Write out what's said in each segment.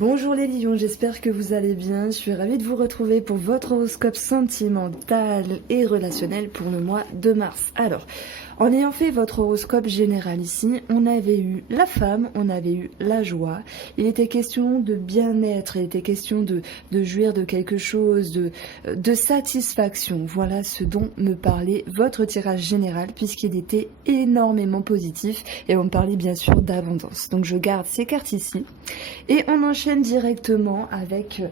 Bonjour les lions, j'espère que vous allez bien. Je suis ravie de vous retrouver pour votre horoscope sentimental et relationnel pour le mois de mars. Alors, en ayant fait votre horoscope général ici, on avait eu la femme, on avait eu la joie. Il était question de bien-être, il était question de jouir de quelque chose, de satisfaction. Voilà ce dont me parlait votre tirage général puisqu'il était énormément positif et on me parlait bien sûr d'abondance. Donc je garde ces cartes ici et on enchaîne directement avec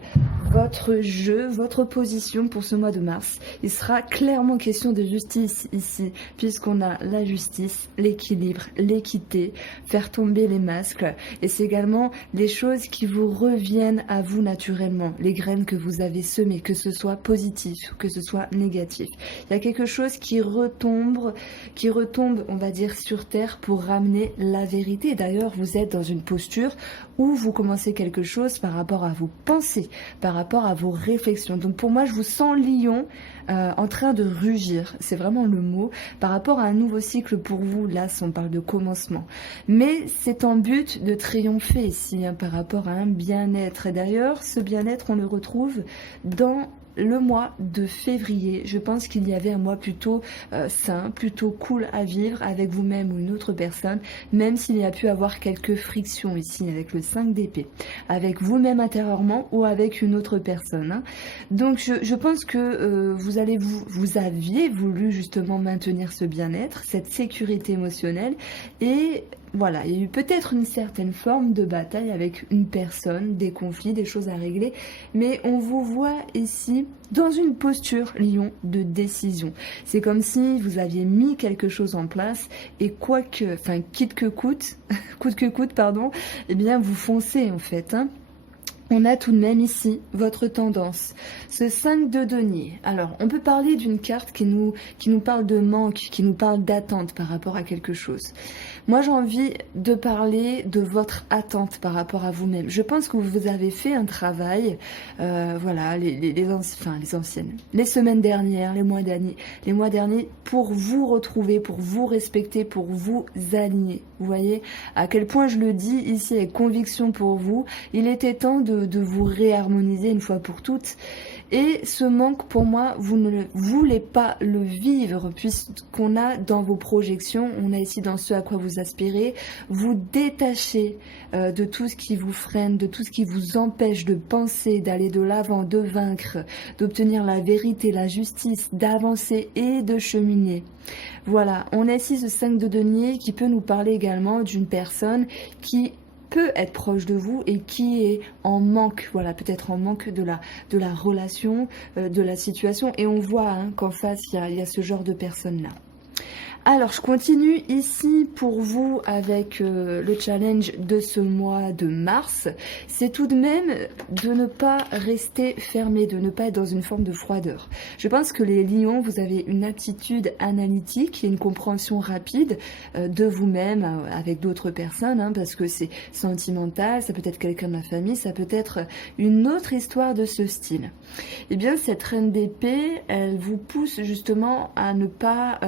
votre jeu, votre position pour ce mois de mars. Il sera clairement question de justice ici, puisqu'on a la justice, l'équilibre, l'équité, faire tomber les masques. Et c'est également les choses qui vous reviennent à vous naturellement, les graines que vous avez semées, que ce soit positif, que ce soit négatif. Il y a quelque chose qui retombe, on va dire, sur terre pour ramener la vérité. D'ailleurs, vous êtes dans une posture où vous commencez quelque chose par rapport à vos pensées, par rapport à vos réflexions. Donc pour moi, je vous sens lion en train de rugir, c'est vraiment le mot, par rapport à un nouveau cycle pour vous. Là, on parle de commencement. Mais c'est en but de triompher ici, par rapport à un bien-être. Et d'ailleurs, ce bien-être, on le retrouve dans le mois de février. Je pense qu'il y avait un mois plutôt sain, plutôt cool à vivre avec vous-même ou une autre personne, même s'il y a pu avoir quelques frictions ici avec le 5 d'épée, avec vous-même intérieurement ou avec une autre personne. Hein. Donc je pense que vous aviez voulu justement maintenir ce bien-être, cette sécurité émotionnelle et voilà, il y a eu peut-être une certaine forme de bataille avec une personne, des conflits, des choses à régler, mais on vous voit ici dans une posture, lion, de décision. C'est comme si vous aviez mis quelque chose en place et quitte que coûte, eh bien vous foncez en fait, hein. On a tout de même ici votre tendance, ce 5 de denier. Alors, on peut parler d'une carte qui nous parle de manque, qui nous parle d'attente par rapport à quelque chose. Moi, j'ai envie de parler de votre attente par rapport à vous-même. Je pense que vous avez fait un travail, voilà, les semaines dernières, les mois derniers, pour vous retrouver, pour vous respecter, pour vous aligner. Vous voyez à quel point je le dis ici avec conviction pour vous. Il était temps de vous réharmoniser une fois pour toutes. Et ce manque, pour moi, vous ne voulez pas le vivre puisqu'on a dans vos projections, on a ici dans ce à quoi vous aspirez, vous détachez de tout ce qui vous freine, de tout ce qui vous empêche de penser, d'aller de l'avant, de vaincre, d'obtenir la vérité, la justice, d'avancer et de cheminer. Voilà, on a ici ce 5 de denier qui peut nous parler également d'une personne qui peut être proche de vous et qui est en manque, voilà, peut-être en manque de la relation, de la situation. Et on voit qu'en face, il y a ce genre de personnes-là. Alors, je continue ici pour vous avec le challenge de ce mois de mars. C'est tout de même de ne pas rester fermé, de ne pas être dans une forme de froideur. Je pense que les lions, vous avez une aptitude analytique et une compréhension rapide de vous-même avec d'autres personnes, hein, parce que c'est sentimental, ça peut être quelqu'un de la famille, ça peut être une autre histoire de ce style. Eh bien, cette reine d'épée, elle vous pousse justement à ne pas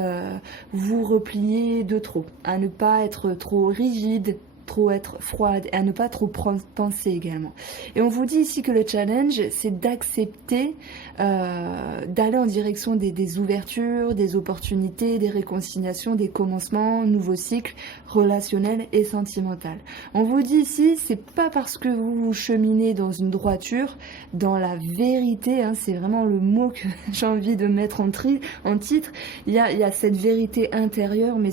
vous replier de trop, à ne pas être trop rigide, trop être froide et à ne pas trop penser également. Et on vous dit ici que le challenge, c'est d'accepter d'aller en direction des ouvertures, des opportunités, des réconciliations, des commencements, nouveaux cycles relationnels et sentimentaux. On vous dit ici, c'est pas parce que vous cheminez dans une droiture, dans la vérité, hein, c'est vraiment le mot que j'ai envie de mettre en titre, il y a cette vérité intérieure, mais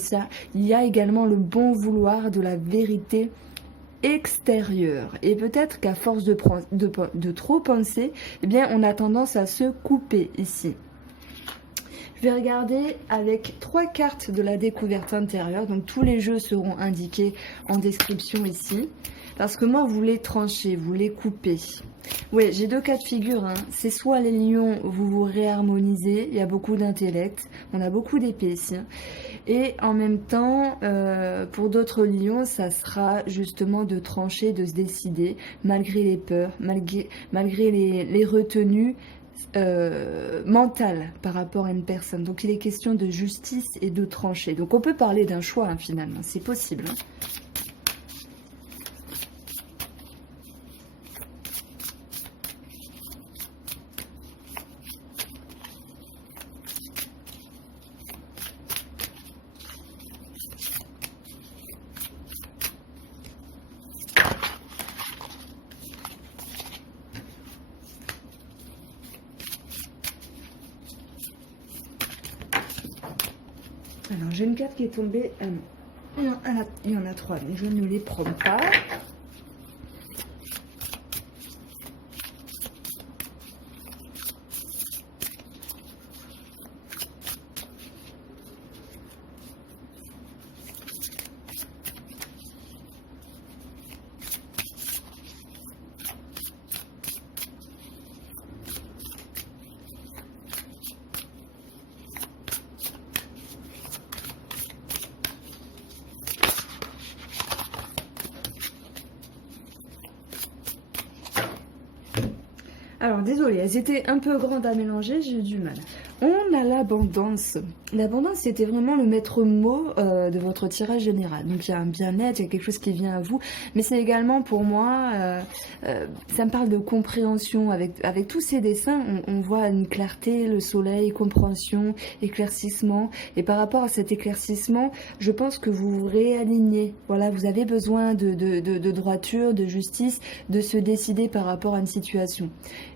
il y a également le bon vouloir de la vérité extérieure. Et peut-être qu'à force de trop penser, eh bien, on a tendance à se couper ici. Je vais regarder avec 3 cartes de la découverte intérieure. Donc, tous les jeux seront indiqués en description ici. Parce que moi, vous les tranchez, vous les coupez. Oui, j'ai 2 cas de figure. Hein. C'est soit les lions, vous vous réharmonisez, il y a beaucoup d'intellect, on a beaucoup d'épée ici. Hein. Et en même temps, pour d'autres lions, ça sera justement de trancher, de se décider, malgré les peurs, malgré les retenues mentales par rapport à une personne. Donc il est question de justice et de trancher. Donc on peut parler d'un choix, hein, finalement, c'est possible. Hein. Alors, j'ai une carte qui est tombée. Il y en a 3, mais je ne les prends pas. Alors, désolée, elles étaient un peu grandes à mélanger, j'ai eu du mal. On a l'abondance. L'abondance, c'était vraiment le maître mot de votre tirage général. Donc, il y a un bien-être, il y a quelque chose qui vient à vous. Mais c'est également, pour moi, ça me parle de compréhension. Avec tous ces dessins, on voit une clarté, le soleil, compréhension, éclaircissement. Et par rapport à cet éclaircissement, je pense que vous vous réalignez. Voilà, vous avez besoin de droiture, de justice, de se décider par rapport à une situation.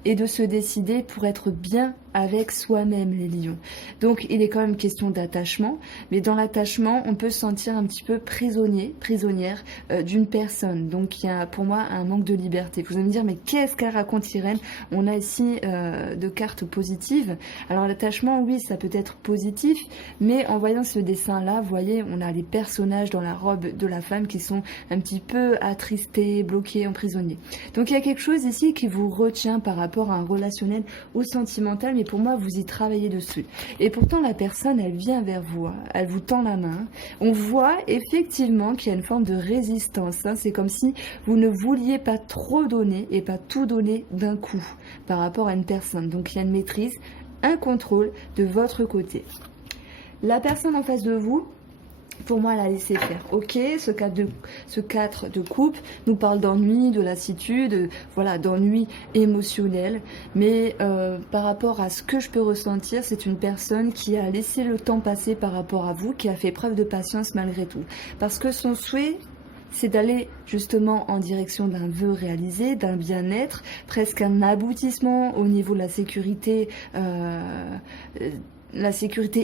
Et de se décider pour être bien avec soi-même, les lions. Donc, il est quand même question d'attachement, mais dans l'attachement, on peut se sentir un petit peu prisonnier, prisonnière d'une personne. Donc, il y a pour moi un manque de liberté. Vous allez me dire, mais qu'est-ce qu'elle raconte, Irène? On a ici de cartes positives. Alors, l'attachement, oui, ça peut être positif, mais en voyant ce dessin-là, vous voyez, on a les personnages dans la robe de la femme qui sont un petit peu attristés, bloqués, emprisonnés. Donc, il y a quelque chose ici qui vous retient par rapport à un relationnel ou sentimental, mais pour moi, vous y travaillez dessus. Et pourtant, la personne, elle vient vers vous, hein. Elle vous tend la main. On voit effectivement qu'il y a une forme de résistance, hein. C'est comme si vous ne vouliez pas trop donner et pas tout donner d'un coup par rapport à une personne. Donc, il y a une maîtrise, un contrôle de votre côté. La personne en face de vous, pour moi, elle a laissé faire. Ok, ce 4 de coupe nous parle d'ennui, de lassitude, voilà, d'ennui émotionnel. Mais par rapport à ce que je peux ressentir, c'est une personne qui a laissé le temps passer par rapport à vous, qui a fait preuve de patience malgré tout. Parce que son souhait, c'est d'aller justement en direction d'un vœu réalisé, d'un bien-être, presque un aboutissement au niveau de la sécurité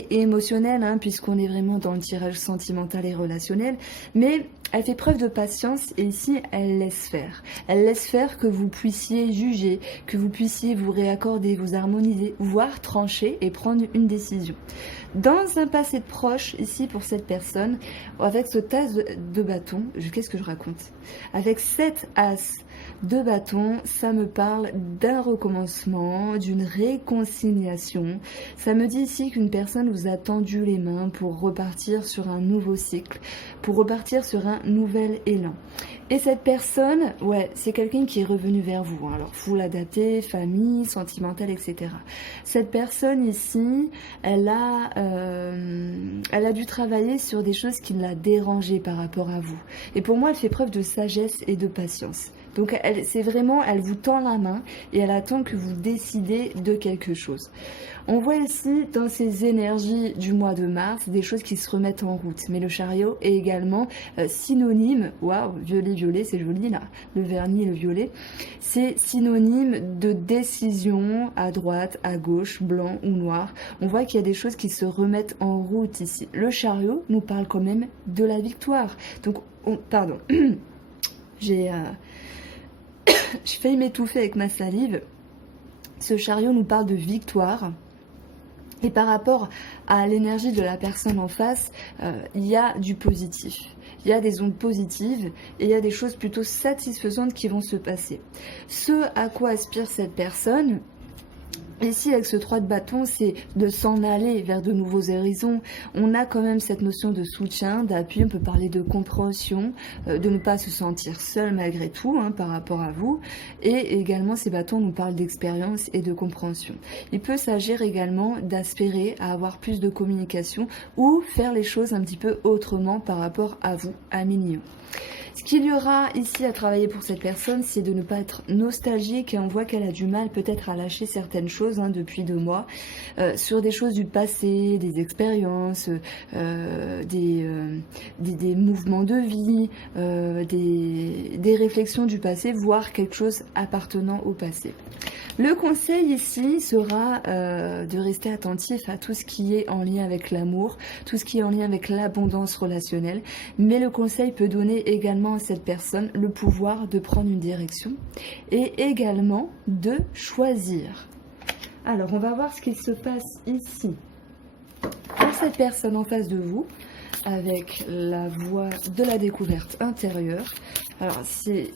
émotionnelle, hein, puisqu'on est vraiment dans le tirage sentimental et relationnel, mais elle fait preuve de patience et ici elle laisse faire. Elle laisse faire que vous puissiez juger, que vous puissiez vous réaccorder, vous harmoniser, voire trancher et prendre une décision. Dans un passé proche, ici pour cette personne, avec ce as de bâton, qu'est-ce que je raconte? Avec cet as de bâton, ça me parle d'un recommencement, d'une réconciliation. Ça me dit ici qu'une personne vous a tendu les mains pour repartir sur un nouveau cycle, pour repartir sur un nouvel élan. Et cette personne, ouais, c'est quelqu'un qui est revenu vers vous. Hein. Alors, vous l'adaptez, famille, sentimentale, etc. Cette personne ici, elle a dû travailler sur des choses qui l'a dérangée par rapport à vous. Et pour moi, elle fait preuve de sagesse et de patience. Donc, c'est vraiment, elle vous tend la main et elle attend que vous décidez de quelque chose. On voit ici, dans ces énergies du mois de mars, des choses qui se remettent en route. Mais le chariot est également synonyme, waouh, violet, c'est joli là, le vernis et le violet, c'est synonyme de décision à droite, à gauche, blanc ou noir. On voit qu'il y a des choses qui se remettent en route ici. Le chariot nous parle quand même de la victoire. Donc, pardon, j'ai failli m'étouffer avec ma salive. Ce chariot nous parle de victoire. Et par rapport à l'énergie de la personne en face, il y a du positif. Il y a des ondes positives et il y a des choses plutôt satisfaisantes qui vont se passer. Ce à quoi aspire cette personne, ici avec ce 3 de bâton, c'est de s'en aller vers de nouveaux horizons. On a quand même cette notion de soutien, d'appui, on peut parler de compréhension, de ne pas se sentir seul malgré tout, hein, par rapport à vous. Et également ces bâtons nous parlent d'expérience et de compréhension. Il peut s'agir également d'aspirer à avoir plus de communication ou faire les choses un petit peu autrement par rapport à vous, amis lions. Ce qu'il y aura ici à travailler pour cette personne, c'est de ne pas être nostalgique et on voit qu'elle a du mal peut-être à lâcher certaines choses choses depuis 2 mois, sur des choses du passé, des expériences, des mouvements de vie, des réflexions du passé, voire quelque chose appartenant au passé. Le conseil ici sera de rester attentif à tout ce qui est en lien avec l'amour, tout ce qui est en lien avec l'abondance relationnelle, mais le conseil peut donner également à cette personne le pouvoir de prendre une direction et également de choisir. Alors, on va voir ce qu'il se passe ici pour cette personne en face de vous, avec la voie de la découverte intérieure. Alors, ce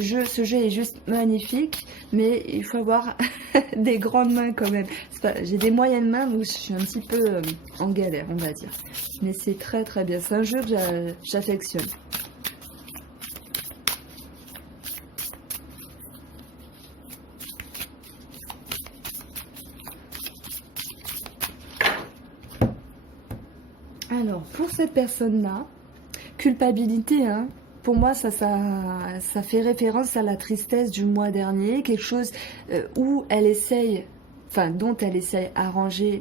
jeu est juste magnifique, mais il faut avoir des grandes mains quand même. J'ai des moyennes mains, donc je suis un petit peu en galère, on va dire. Mais c'est très très bien. C'est un jeu que j'affectionne. Alors, pour cette personne-là, culpabilité, pour moi, ça fait référence à la tristesse du mois dernier, quelque chose où elle essaye, dont elle essaye à arranger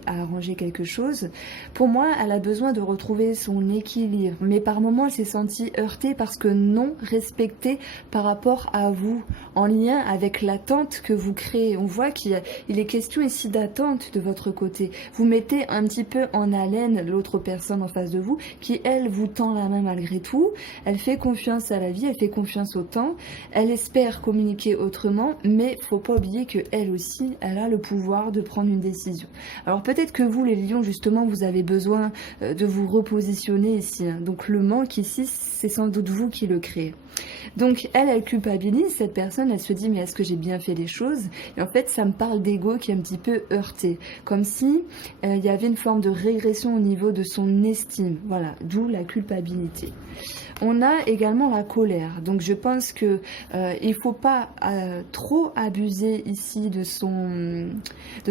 quelque chose. Pour moi, elle a besoin de retrouver son équilibre, mais par moments, elle s'est sentie heurtée parce que non respectée par rapport à vous, en lien avec l'attente que vous créez. On voit qu'il est question ici d'attente de votre côté. Vous mettez un petit peu en haleine l'autre personne en face de vous, qui elle vous tend la main malgré tout. Elle fait confiance à la vie, elle fait confiance au temps, elle espère communiquer autrement, mais faut pas oublier que elle aussi, elle a le pouvoir de prendre une décision. Alors peut-être que vous, les lions, justement, vous avez besoin de vous repositionner ici. Donc le manque ici, c'est sans doute vous qui le créez. Donc elle culpabilise, cette personne, elle se dit mais est-ce que j'ai bien fait les choses? Et en fait ça me parle d'ego qui est un petit peu heurté, comme si il y avait une forme de régression au niveau de son estime, voilà, d'où la culpabilité. On a également la colère, donc je pense que il faut pas trop abuser ici de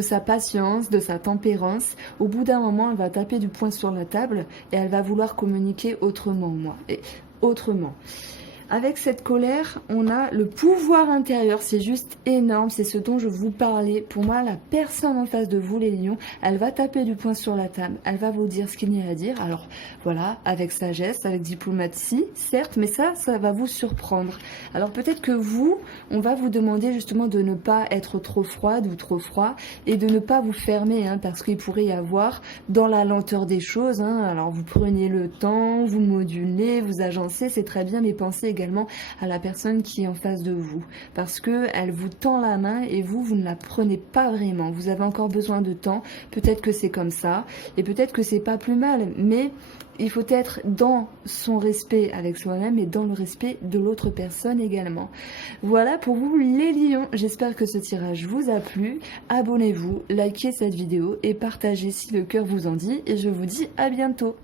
sa patience, de sa tempérance. Au bout d'un moment, elle va taper du poing sur la table et elle va vouloir communiquer autrement, autrement. Avec cette colère, on a le pouvoir intérieur, c'est juste énorme, c'est ce dont je vous parlais. Pour moi, la personne en face de vous, les lions, elle va taper du poing sur la table, elle va vous dire ce qu'il y a à dire. Alors voilà, avec sagesse, avec diplomatie, certes, mais ça va vous surprendre. Alors peut-être que vous, on va vous demander justement de ne pas être trop froide ou trop froid et de ne pas vous fermer, parce qu'il pourrait y avoir dans la lenteur des choses, alors vous prenez le temps, vous modulez, vous agencez, c'est très bien, mais pensez également à la personne qui est en face de vous, parce que elle vous tend la main et vous ne la prenez pas vraiment. Vous avez encore besoin de temps. Peut-être que c'est comme ça et peut-être que c'est pas plus mal, mais il faut être dans son respect avec soi-même et dans le respect de l'autre personne également. Voilà pour vous les lions. J'espère que ce tirage vous a plu. Abonnez-vous, likez cette vidéo et partagez si le cœur vous en dit. Et je vous dis à bientôt.